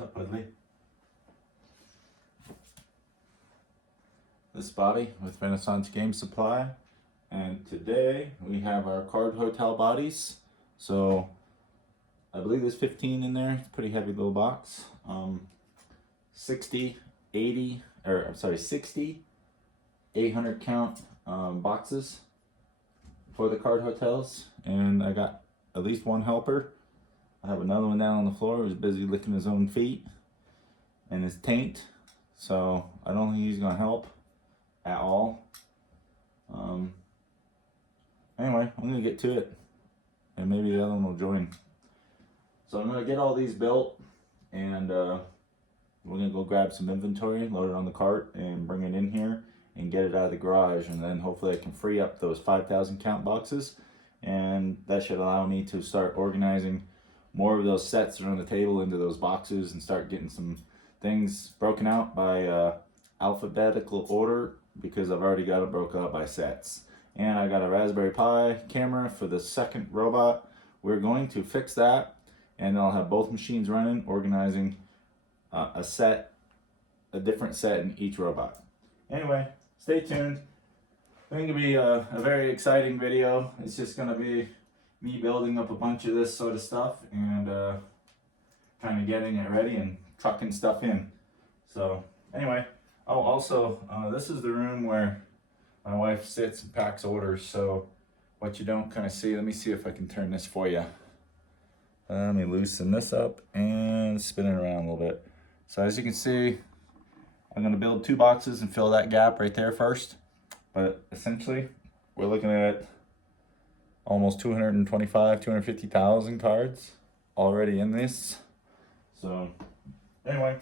What's up, Woodley? This is Bobby with Renaissance Game Supply, and today we have our card hotel bodies. So I believe there's 15 in there. It's a pretty heavy little box. 60 800 count boxes for the card hotels, and I got at least one helper. I have another one down on the floor who's busy licking his own feet and his taint, so I don't think he's gonna help at all. Anyway, I'm gonna get to it, and maybe the other one will join. So I'm gonna get all these built, and we're gonna go grab some inventory, load it on the cart, and bring it in here and get it out of the garage, and then hopefully I can free up those 5,000 count boxes, and that should allow me to start organizing more of those sets that are on the table into those boxes and start getting some things broken out by alphabetical order, because I've already got it broken up by sets. And I got a Raspberry Pi camera for the second robot. We're going to fix that, and I'll have both machines running, organizing a different set in each robot. Anyway, stay tuned. I think it'll be a very exciting video. It's just gonna be me building up a bunch of this sort of stuff and kind of getting it ready and trucking stuff in. So anyway, oh, also this is the room where my wife sits and packs orders. So what you don't kind of see, let me see if I can turn this for you. Let me loosen this up and spin it around a little bit. So as you can see, I'm gonna build 2 boxes and fill that gap right there first. But essentially, we're looking at almost 250,000 cards already in this. So anyway,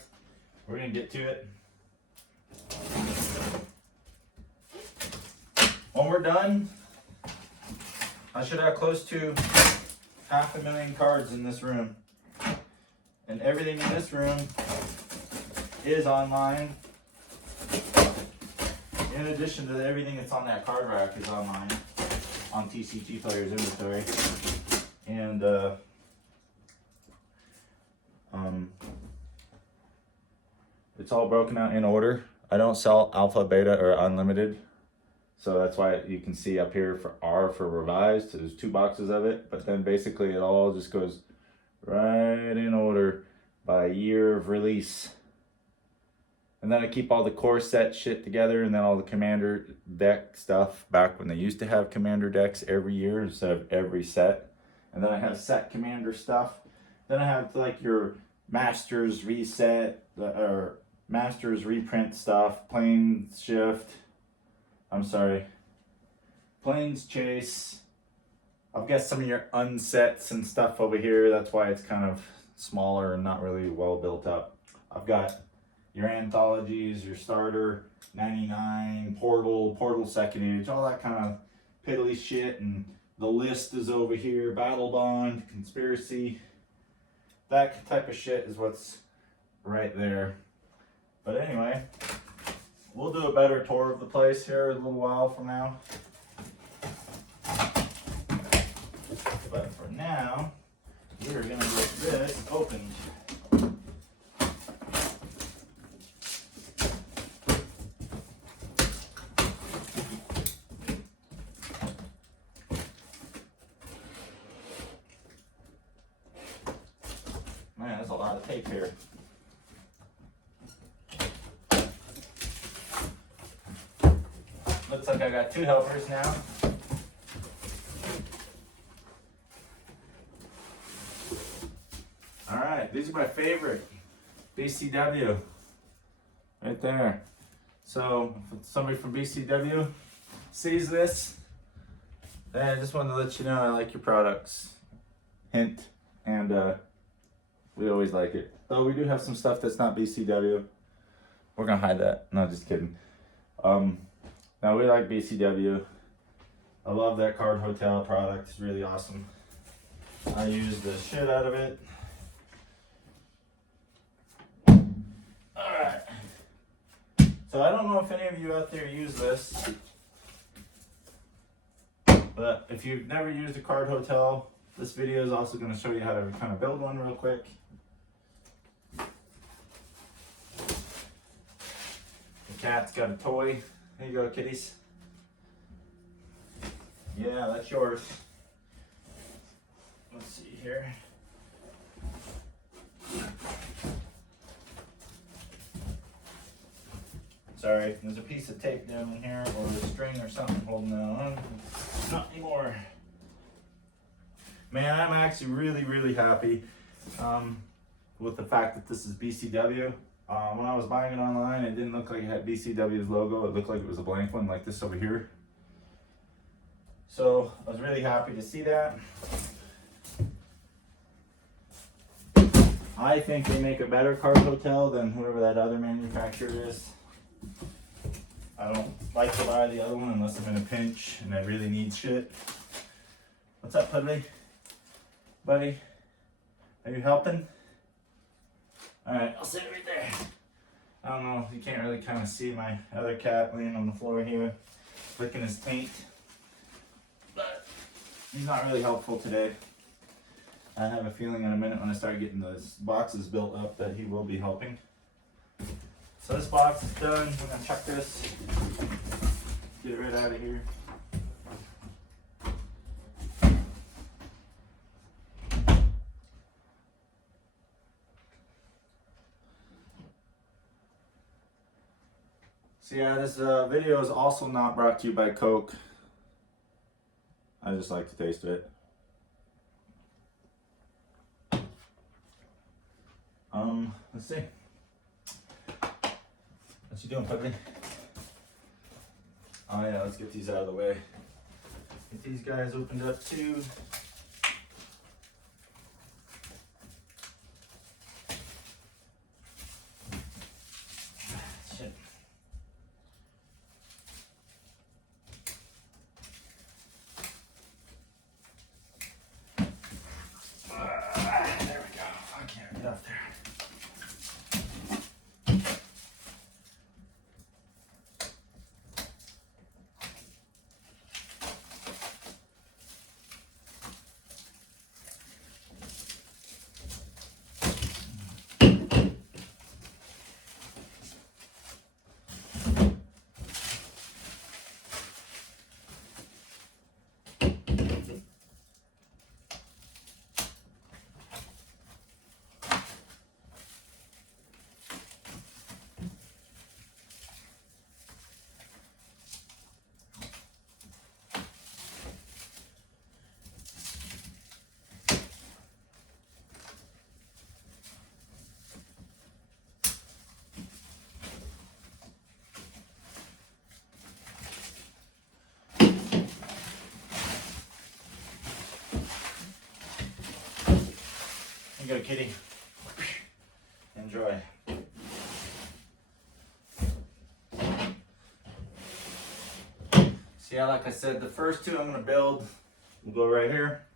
we're gonna get to it. When we're done, I should have close to 500,000 cards in this room. And everything in this room is online. In addition to everything that's on that card rack is online on TCG Player's inventory. And it's all broken out in order. I don't sell alpha, beta, or unlimited, so that's why you can see up here for R for revised. There's 2 boxes of it, but then basically it all just goes right in order by year of release. And then I keep all the core set shit together, and then all the commander deck stuff back when they used to have commander decks every year instead of every set. And then I have set commander stuff. Then I have like your masters reset or masters reprint stuff, planes chase. I've got some of your unsets and stuff over here. That's why it's kind of smaller and not really well built up. I've got your anthologies, your starter, 99, portal second age, all that kind of piddly shit. And the list is over here, battle bond, conspiracy. That type of shit is what's right there. But anyway, we'll do a better tour of the place here a little while from now. But for now, we're gonna get this opened. Man, there's a lot of tape here. Looks like I got 2 helpers now. Alright, these are my favorite. BCW. Right there. So, if somebody from BCW sees this, I just wanted to let you know I like your products. Hint. And we always like it. Though we do have some stuff that's not BCW. We're gonna hide that. No, just kidding. Now we like BCW. I love that card hotel product. It's really awesome. I use the shit out of it. Alright. So I don't know if any of you out there use this, but if you've never used a card hotel, this video is also going to show you how to kind of build one real quick. Cat's got a toy. Here you go, kitties. Yeah, that's yours. Let's see here. Sorry, there's a piece of tape down in here or a string or something holding that on. Not anymore. Man, I'm actually really happy with the fact that this is BCW. When I was buying it online, it didn't look like it had BCW's logo. It looked like it was a blank one like this over here. So I was really happy to see that. I think they make a better card hotel than whoever that other manufacturer is. I don't like to buy the other one unless I'm in a pinch and I really need shit. What's up, Pudley? Buddy? Are you helping? Alright, I'll sit right there. I don't know, you can't really kind of see my other cat laying on the floor here, licking his taint. But he's not really helpful today. I have a feeling in a minute when I start getting those boxes built up that he will be helping. So this box is done. We're gonna chuck this, get it right out of here. So yeah, this video is also not brought to you by Coke. I just like to taste it. Let's see. What you doing, puppy? Oh yeah, let's get these out of the way. Get these guys opened up too. Shit. There we go. Fuck yeah, get up there. Here you go, kitty. Enjoy. So yeah, like I said, the first two I'm gonna build will go right here.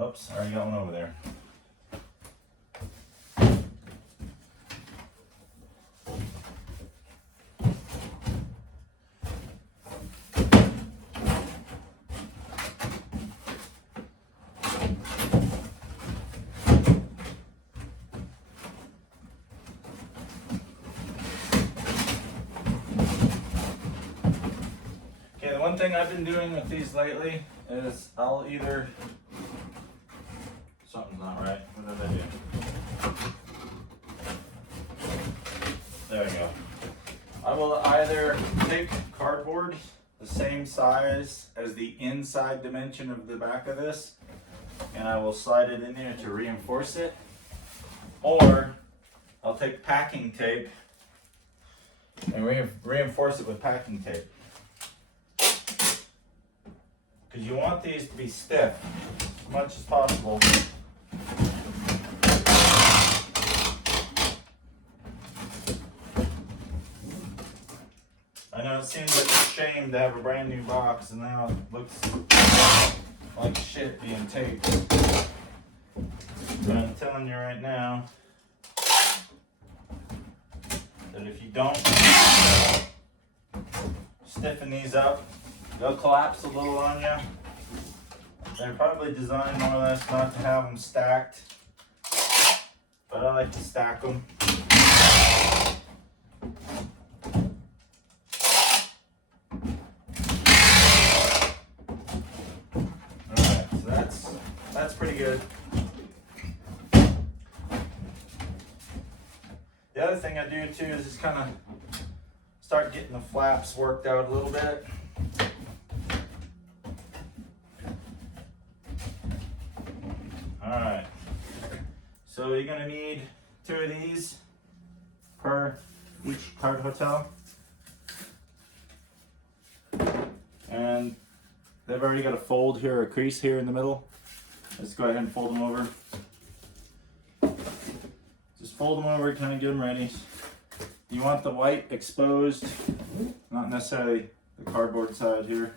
Oops, I already got one over there. One thing I've been doing with these lately is I'll either, something's not right, what did I do? There we go. I will either take cardboard the same size as the inside dimension of the back of this and I will slide it in there to reinforce it, or I'll take packing tape and reinforce it with packing tape. Because you want these to be stiff as much as possible. I know it seems like a shame to have a brand new box and now it looks like shit being taped. But I'm telling you right now that if you don't stiffen these up, they'll collapse a little on you. They're probably designed more or less not to have them stacked, but I like to stack them. that's pretty good. The other thing I do too is just kind of start getting the flaps worked out a little bit. Alright, so you're going to need 2 of these per each card hotel. And they've already got a fold here, a crease here in the middle. Let's go ahead and fold them over. Just fold them over, kind of get them ready. You want the white exposed, not necessarily the cardboard side here.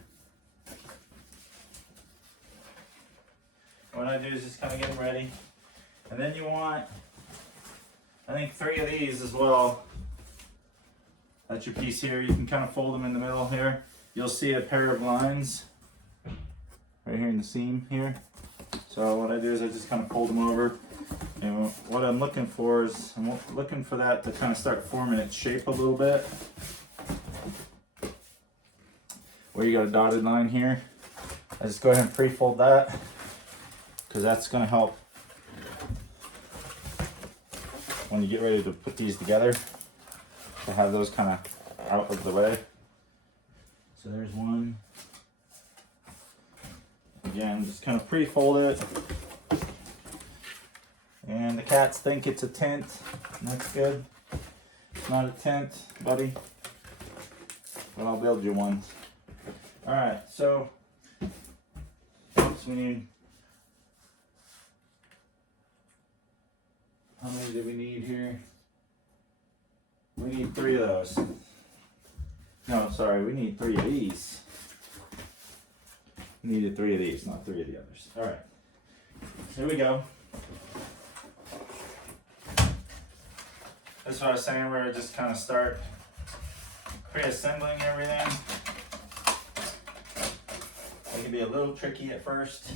What I do is just kind of get them ready. And then you want, I think 3 of these as well. That's your piece here. You can kind of fold them in the middle here. You'll see a pair of lines right here in the seam here. So what I do is I just kind of fold them over. And what I'm looking for is, I'm looking for that to kind of start forming its shape a little bit. Where you got a dotted line here. I just go ahead and pre-fold that, because that's going to help when you get ready to put these together, to have those kind of out of the way. So there's one. Again, just kind of pre-fold it. And the cats think it's a tent, and that's good. It's not a tent, buddy, but I'll build you one. Alright, so we need, how many do we need here? We need 3 of those. No, sorry, we need 3 of these. We needed 3 of these, not 3 of the others. Alright, here we go. That's what I was saying, where I just kind of start pre-assembling everything. It can be a little tricky at first.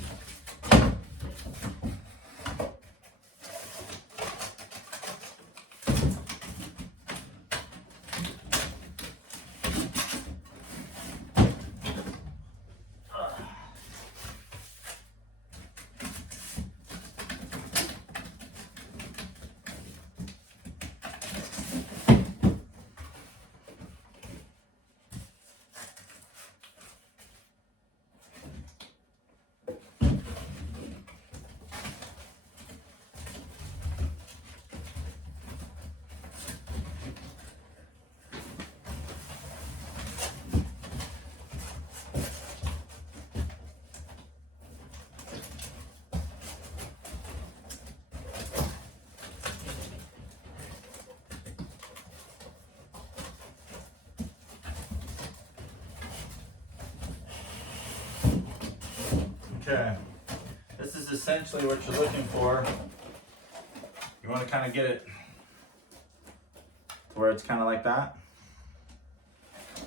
Okay, this is essentially what you're looking for. You want to kind of get it to where it's kind of like that.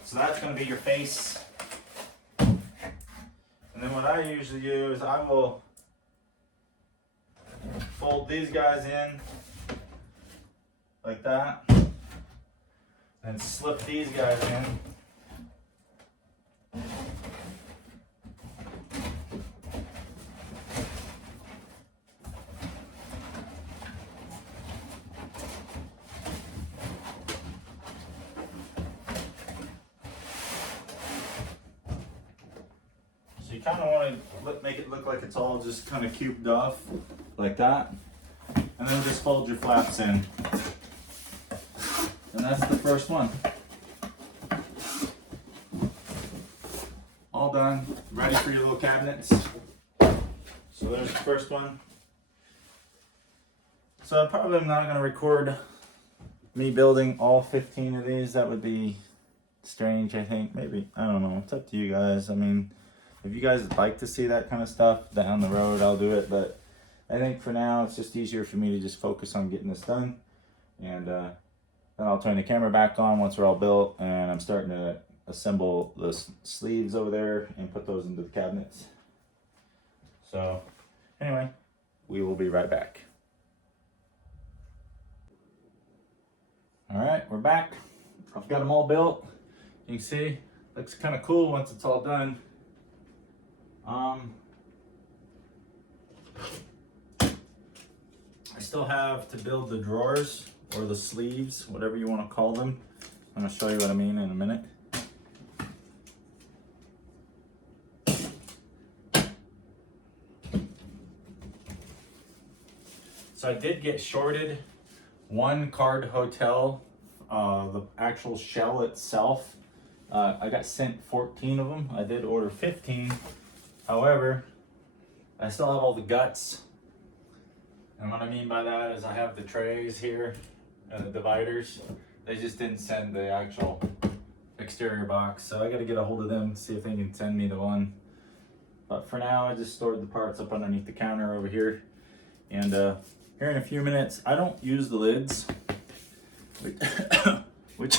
So that's going to be your face. And then what I usually do is I will fold these guys in like that, and slip these guys in. So you kind of want to make it look like it's all just kind of cubed off like that, and then just fold your flaps in. And that's the first one. All done, ready for your little cabinets. So there's the first one. So I'm probably not going to record me building all 15 of these. That would be strange, I think. Maybe, I don't know. It's up to you guys. I mean, if you guys would like to see that kind of stuff down the road, I'll do it. But I think for now, it's just easier for me to just focus on getting this done. And then I'll turn the camera back on once we're all built. And I'm starting to assemble the sleeves over there and put those into the cabinets. So anyway, we will be right back. All right, we're back. I've got them all built. You can see, looks kind of cool once it's all done. I still have to build the drawers or the sleeves, whatever you want to call them. I'm going to show you what I mean in a minute. So I did get shorted one card hotel, the actual shell itself. I got sent 14 of them. I did order 15. However, I still have all the guts. And what I mean by that is I have the trays here and the dividers. They just didn't send the actual exterior box. So I got to get a hold of them, see if they can send me the one. But for now, I just stored the parts up underneath the counter over here. And here in a few minutes, I don't use the lids, which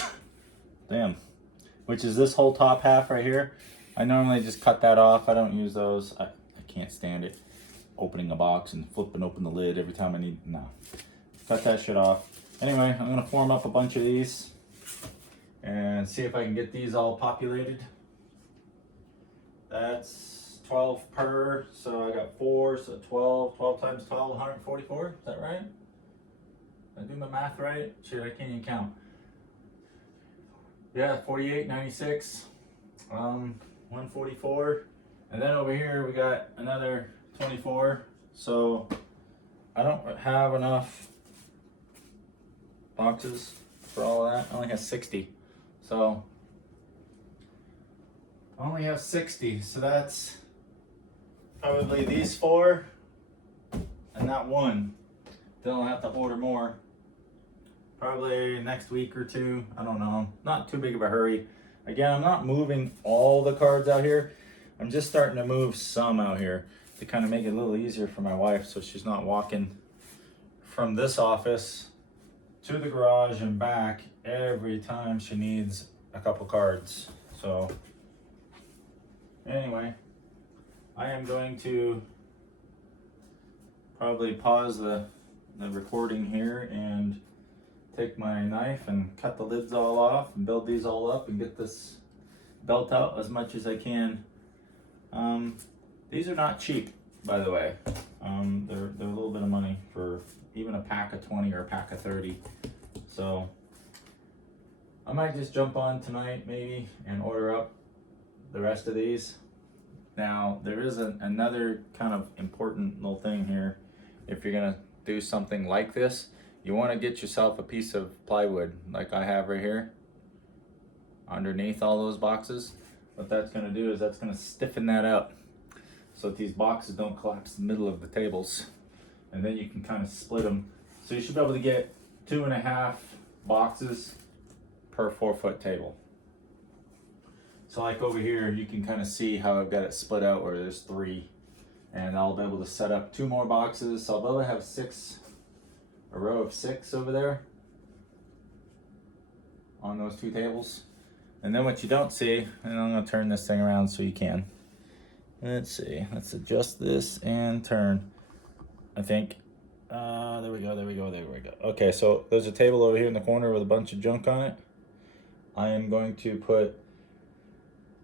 is this whole top half right here. I normally just cut that off. I don't use those. I can't stand it. Opening a box and flipping open the lid every time I need, no. Cut that shit off. Anyway, I'm gonna form up a bunch of these and see if I can get these all populated. That's 12 per, so I got 4, so 12 times 12, 144, is that right? Did I do my math right? Shit, I can't even count. Yeah, 48, 96, 144. And then over here we got another 24. So I don't have enough boxes for all of that. I only have 60. So I only have 60. So that's probably these 4 and that one. Then I'll have to order more. Probably next week or 2. I don't know. Not too big of a hurry. Again, I'm not moving all the cards out here. I'm just starting to move some out here to kind of make it a little easier for my wife so she's not walking from this office to the garage and back every time she needs a couple cards. So anyway, I am going to probably pause the recording here and take my knife and cut the lids all off and build these all up and get this belt out as much as I can. These are not cheap, by the way. They're a little bit of money for even a pack of 20 or a pack of 30. So I might just jump on tonight maybe and order up the rest of these. Now there is another kind of important little thing here. If you're gonna do something like this, you want to get yourself a piece of plywood like I have right here underneath all those boxes. What that's going to do is that's going to stiffen that up so that these boxes don't collapse in the middle of the tables, and then you can kind of split them. So you should be able to get 2.5 boxes per 4-foot table. So like over here, you can kind of see how I've got it split out where there's 3, and I'll be able to set up 2 more boxes. So I'll be able to have a row of 6 over there on those 2 tables. And then what you don't see, and I'm going to turn this thing around so you can. Let's see, let's adjust this and turn. I think, there we go. Okay, so there's a table over here in the corner with a bunch of junk on it. I am going to put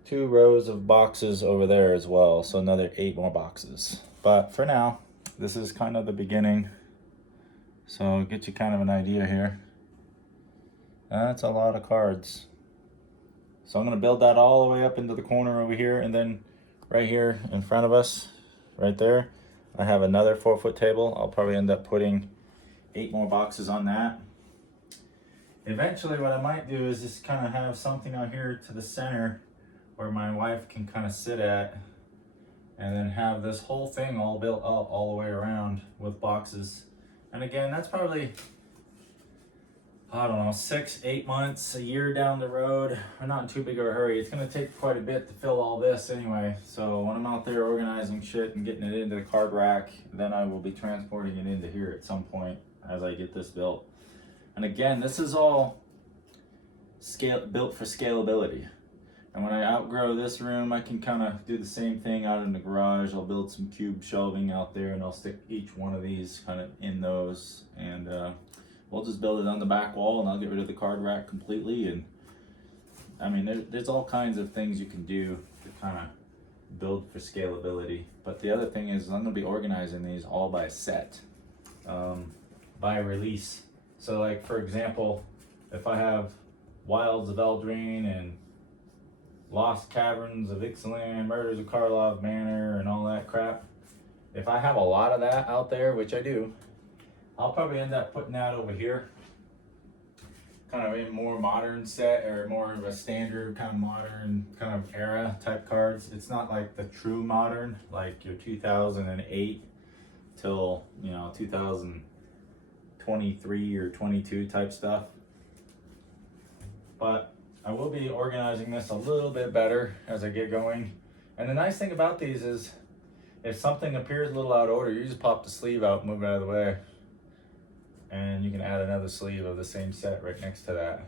2 rows of boxes over there as well, so another 8 more boxes. But for now, this is kind of the beginning, so get you kind of an idea here. That's a lot of cards. So I'm going to build that all the way up into the corner over here, and then right here in front of us, right there, I have another 4-foot table. I'll probably end up putting 8 more boxes on that. Eventually what I might do is just kind of have something out here to the center where my wife can kind of sit at, and then have this whole thing all built up all the way around with boxes. And again, that's probably, I don't know, 6-8 months, a year down the road. I'm not in too big of a hurry. It's going to take quite a bit to fill all this anyway. So when I'm out there organizing shit and getting it into the card rack, then I will be transporting it into here at some point as I get this built. And again, this is all built for scalability. And when I outgrow this room, I can kind of do the same thing out in the garage. I'll build some cube shelving out there, and I'll stick each one of these kind of in those. And we'll just build it on the back wall, and I'll get rid of the card rack completely. And I mean, there's all kinds of things you can do to kind of build for scalability. But the other thing is I'm gonna be organizing these all by set, by release. So like for example, if I have Wilds of Eldraine and Lost Caverns of Ixalan, Murders of Karlov Manor and all that crap, if I have a lot of that out there, which I do, I'll probably end up putting that over here, kind of a more modern set, or more of a standard kind of modern kind of era type cards. It's not like the true modern, like your 2008 till 2023 or 22 type stuff. But I will be organizing this a little bit better as I get going. And the nice thing about these is, if something appears a little out of order, you just pop the sleeve out, move it out of the way, and you can add another sleeve of the same set right next to that.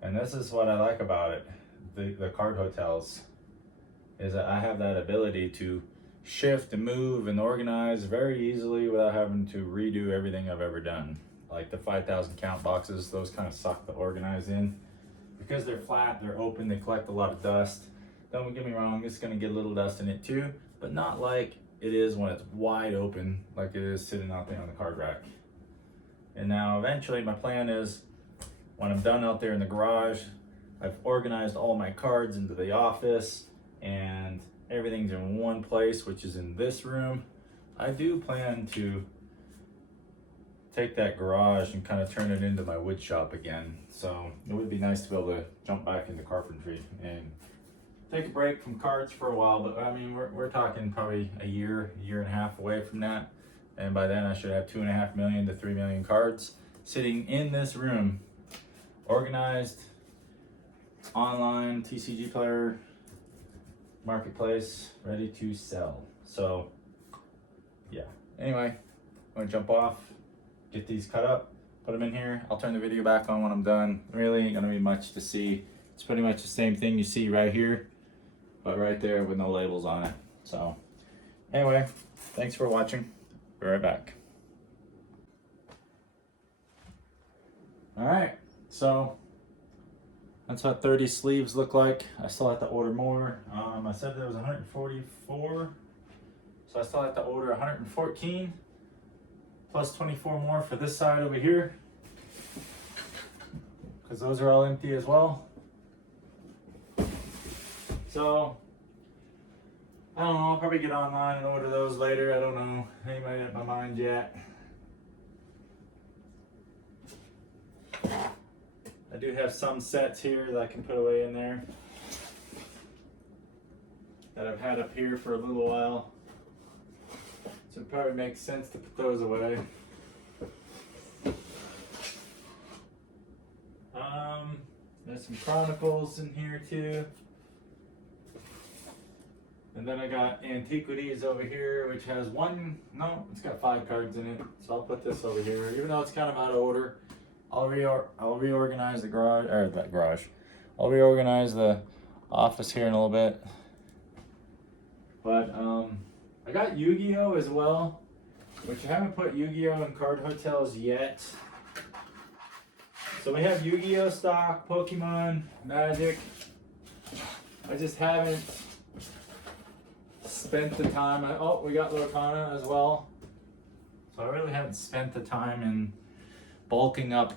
And this is what I like about it, the card hotels, is that I have that ability to shift and move and organize very easily without having to redo everything I've ever done. Like the 5,000 count boxes, those kind of suck to organize in. Because they're flat, they're open, they collect a lot of dust. Don't get me wrong, it's gonna get a little dust in it too, but not like it is when it's wide open, like it is sitting out there on the card rack. And now eventually my plan is, when I'm done out there in the garage, I've organized all my cards into the office and everything's in one place, which is in this room. I do plan to take that garage and kind of turn it into my wood shop again. So it would be nice to be able to jump back into carpentry and take a break from cards for a while. But I mean, we're talking probably a year and a half away from that. And by then I should have 2.5 million to 3 million cards sitting in this room, organized, online, TCG player, marketplace, ready to sell. So yeah, anyway, I'm gonna jump off, get these cut up, put them in here. I'll turn the video back on when I'm done. Really ain't gonna be much to see. It's pretty much the same thing you see right here, but right there with no labels on it. So anyway, thanks for watching. Be right back. All right, so that's what 30 sleeves look like. I still have to order more. I said there was 144, so I still have to order 114 plus 24 more for this side over here, because those are all empty as well. So I don't know, I'll probably get online and order those later. I don't know, I ain't made up my mind yet. I do have some sets here that I can put away in there that I've had up here for a little while. So it probably makes sense to put those away. There's some Chronicles in here too. And then I got Antiquities over here, which has it's got 5 cards in it. So I'll put this over here, even though it's kind of out of order. I'll reorganize the garage, I'll reorganize the office here in a little bit. But I got Yu-Gi-Oh as well, which I haven't put Yu-Gi-Oh in card hotels yet. So we have Yu-Gi-Oh stock, Pokemon, Magic. I just haven't spent the time. We got Lorcana as well. So I really haven't spent the time in bulking up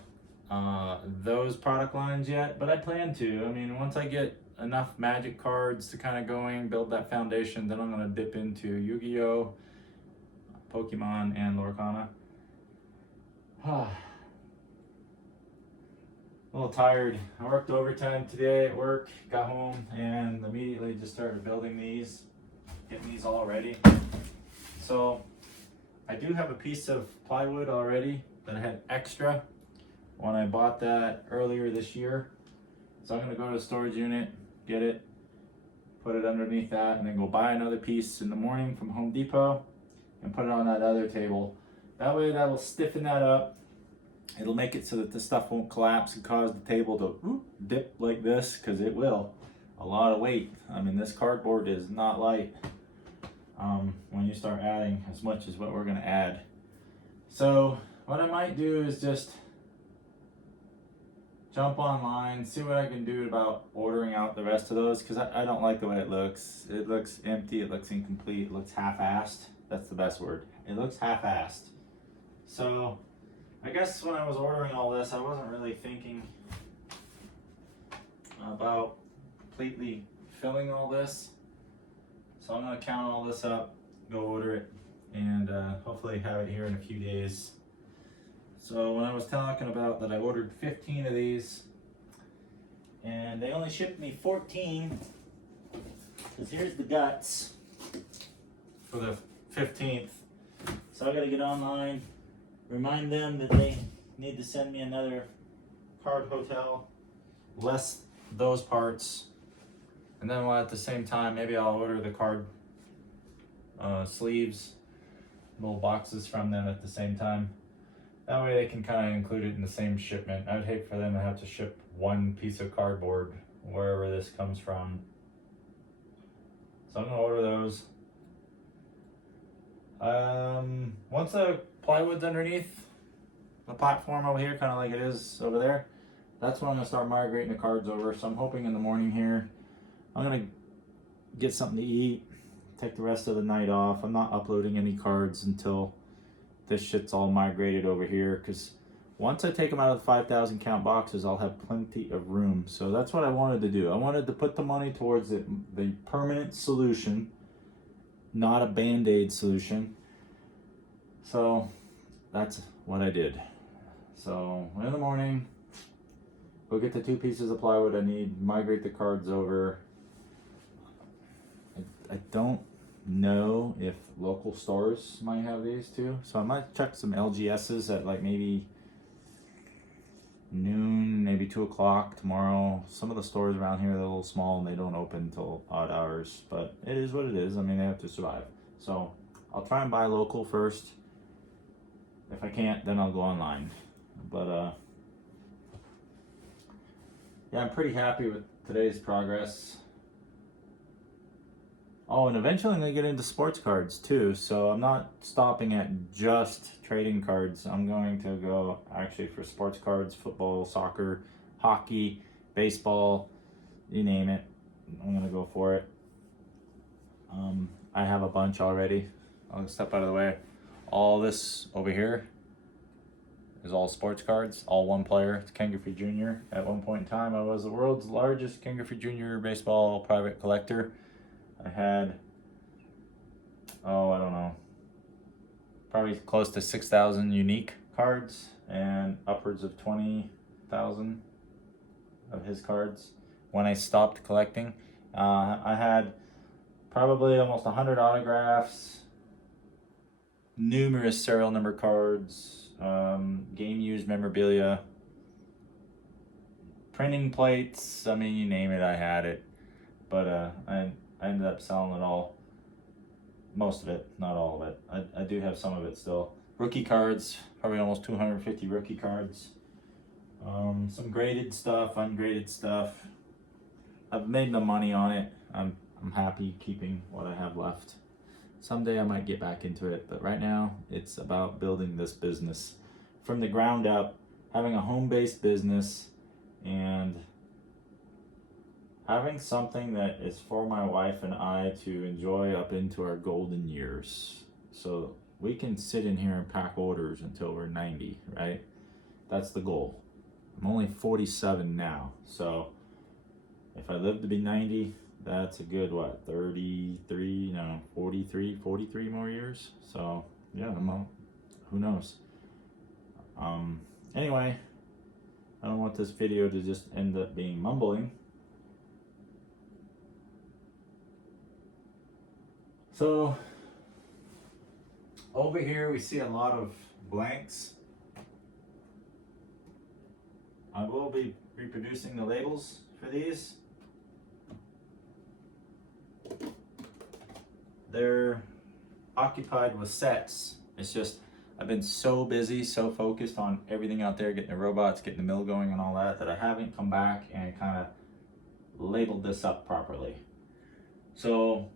those product lines yet, but I plan to. I mean, once I get enough Magic cards to kind of going, build that foundation, then I'm going to dip into Yu-Gi-Oh, Pokemon, and Lorcana. A little tired. I worked overtime today at work, got home, and immediately just started building these, getting these all ready. So I do have a piece of plywood already that I had extra when I bought that earlier this year. So I'm gonna go to the storage unit, get it, put it underneath that, and then go buy another piece in the morning from Home Depot and put it on that other table. That way that will stiffen that up. It'll make it so that the stuff won't collapse and cause the table to dip like this, because it will. A lot of weight. I mean, this cardboard is not light when you start adding as much as what we're gonna add. So what I might do is just jump online, see what I can do about ordering out the rest of those, because I don't like the way it looks. It looks empty, it looks incomplete, it looks half-assed. That's the best word. It looks half-assed. So I guess when I was ordering all this, I wasn't really thinking about completely filling all this. So I'm gonna count all this up, go order it, and hopefully have it here in a few days. So when I was talking about that I ordered 15 of these, and they only shipped me 14, because here's the guts for the 15th. So I gotta get online, remind them that they need to send me another card hotel, less those parts, and then while at the same time, maybe I'll order the card sleeves, little boxes from them at the same time. That way they can kind of include it in the same shipment. I would hate for them to have to ship one piece of cardboard wherever this comes from. So I'm gonna order those. Once the plywood's underneath the platform over here, kind of like it is over there, that's when I'm gonna start migrating the cards over. So I'm hoping in the morning here, I'm gonna get something to eat, take the rest of the night off. I'm not uploading any cards until this shit's all migrated over here, because once I take them out of the 5,000 count boxes, I'll have plenty of room. So that's what I wanted to do. I wanted to put the money towards the permanent solution, not a band-aid solution. So that's what I did. So in the morning, go get the 2 pieces of plywood I need, migrate the cards over. I don't know if local stores might have these too, so I might check some LGS's at like maybe noon, maybe 2 o'clock tomorrow. Some of the stores around here are a little small and they don't open until odd hours, but it is what it is. I mean, they have to survive. So I'll try and buy local first. If I can't, then I'll go online. But yeah, I'm pretty happy with today's progress. Oh, and eventually I'm gonna get into sports cards too. So I'm not stopping at just trading cards. I'm going to go actually for sports cards, football, soccer, hockey, baseball, you name it. I'm gonna go for it. I have a bunch already. I'll step out of the way. All this over here is all sports cards, all one player. It's Ken Griffey Jr. At one point in time, I was the world's largest Ken Griffey Jr. baseball private collector. I had, I don't know, probably close to 6,000 unique cards and upwards of 20,000 of his cards. When I stopped collecting, I had probably almost 100 autographs, numerous serial number cards, game used memorabilia, printing plates. I mean, you name it, I had it. But I ended up selling it all. Most of it, not all of it. I do have some of it still. Rookie cards, probably almost 250 rookie cards. Some graded stuff, ungraded stuff. I've made no money on it. I'm happy keeping what I have left. Someday I might get back into it, but right now it's about building this business from the ground up, having a home-based business, and having something that is for my wife and I to enjoy up into our golden years. So we can sit in here and pack orders until we're 90, right? That's the goal. I'm only 47 now, so if I live to be 90, that's a good, 43 more years. So yeah, who knows? Anyway, I don't want this video to just end up being mumbling. So over here we see a lot of blanks. I will be reproducing the labels for these. They're occupied with sets. It's just I've been so busy, so focused on everything out there, getting the robots, getting the mill going and all that I haven't come back and kind of labeled this up properly. So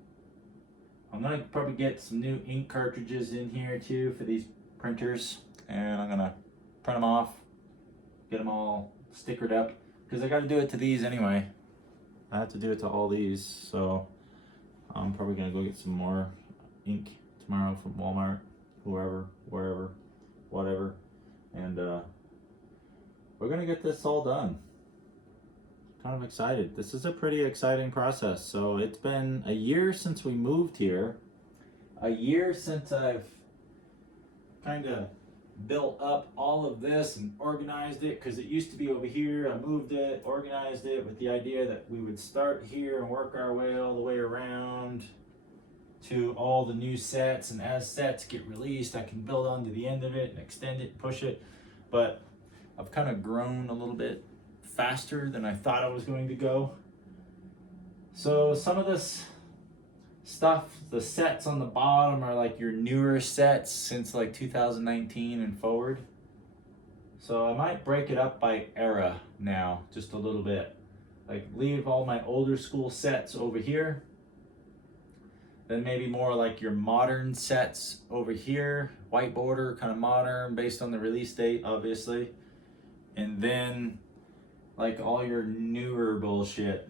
I'm gonna probably get some new ink cartridges in here too for these printers, and I'm gonna print them off, get them all stickered up because I got to do it to these anyway. I have to do it to all these, so I'm probably gonna go get some more ink tomorrow from Walmart, whoever, wherever, whatever, and we're gonna get this all done. Kind of excited. This is a pretty exciting process. So it's been a year since we moved here, a year since I've kind of built up all of this and organized it, because it used to be over here. I moved it, organized it with the idea that we would start here and work our way all the way around to all the new sets, and as sets get released I can build onto the end of it and extend it and push it. But I've kind of grown a little bit faster than I thought I was going to go. So some of this stuff, the sets on the bottom are like your newer sets since like 2019 and forward. So I might break it up by era now, just a little bit. Like leave all my older school sets over here. Then maybe more like your modern sets over here. White border, kind of modern, based on the release date, obviously. And then like all your newer bullshit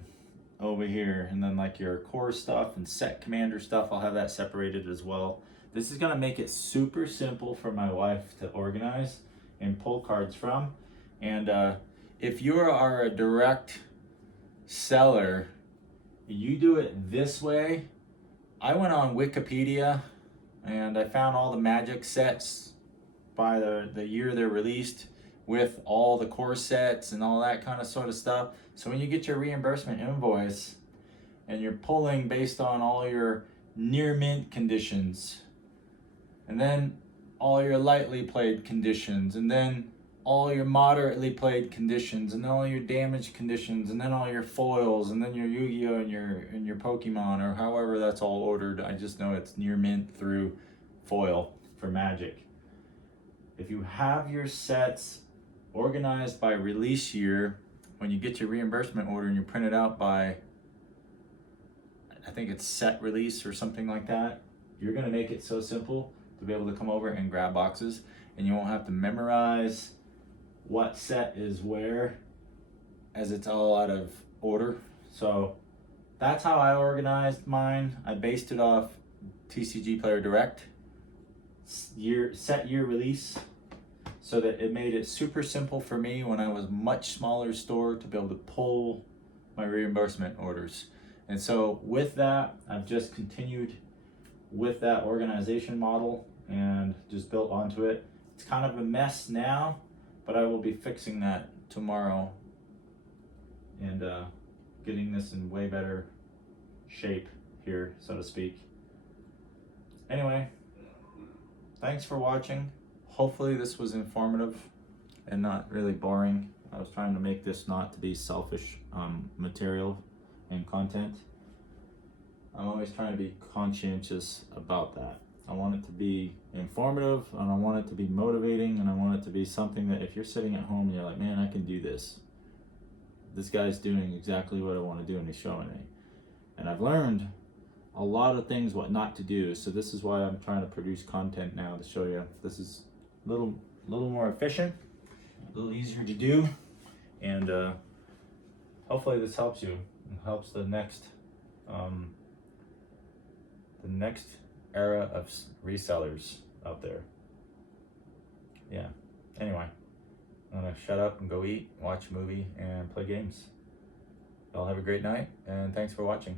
over here, and then like your core stuff and set commander stuff, I'll have that separated as well. This is gonna make it super simple for my wife to organize and pull cards from. And if you are a direct seller, you do it this way. I went on Wikipedia and I found all the Magic sets by the year they're released, with all the core sets and all that kind of sort of stuff. So when you get your reimbursement invoice and you're pulling based on all your near mint conditions, and then all your lightly played conditions, and then all your moderately played conditions, and then all your damage conditions, and then all your foils, and then your Yu-Gi-Oh and your Pokemon, or however that's all ordered. I just know it's near mint through foil for Magic. If you have your sets organized by release year, when you get your reimbursement order and you print it out by, I think it's set release or something like that, you're gonna make it so simple to be able to come over and grab boxes, and you won't have to memorize what set is where, as it's all out of order. So that's how I organized mine. I based it off TCG Player Direct set year release, so that it made it super simple for me when I was much smaller store to be able to pull my reimbursement orders. And so with that, I've just continued with that organization model and just built onto it. It's kind of a mess now, but I will be fixing that tomorrow and getting this in way better shape here, so to speak. Anyway, thanks for watching. Hopefully this was informative and not really boring. I was trying to make this not to be selfish material and content. I'm always trying to be conscientious about that. I want it to be informative, and I want it to be motivating, and I want it to be something that if you're sitting at home and you're like, man, I can do this. This guy's doing exactly what I want to do and he's showing me. And I've learned a lot of things what not to do. So this is why I'm trying to produce content now to show you. This is a little more efficient, a little easier to do, and hopefully this helps you and helps the next era of resellers out there. Yeah. Anyway, I'm gonna shut up and go eat, watch a movie, and play games. Y'all have a great night, and thanks for watching.